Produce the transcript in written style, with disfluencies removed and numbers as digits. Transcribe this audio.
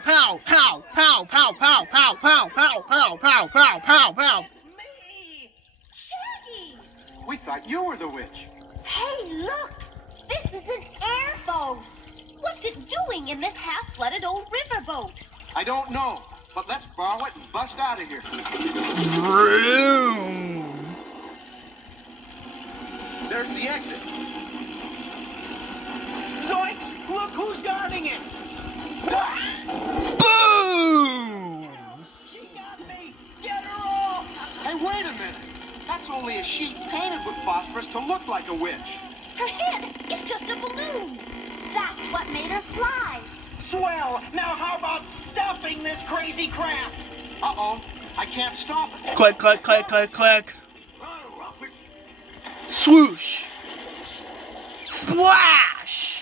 pow, pow, pow, pow, pow, pow, pow, pow, pow, pow, pow, pow, pow, pow. Me! Shaggy! We thought you were the witch. Hey, look! This is an airboat. What's it doing in this half-flooded old riverboat? I don't know, but let's borrow it and bust out of here. Vroom. There's the exit. Zoinks! Look who's guarding it! Boom! She got me! Get her off! Hey, wait a minute. That's only a sheet painted with phosphorus to look like a witch. Her head is just a balloon. That's what made her fly. Swell! Now how about stuffing this crazy craft? Uh-oh. I can't stop it. Click, click, click, click, click. Swoosh. Splash.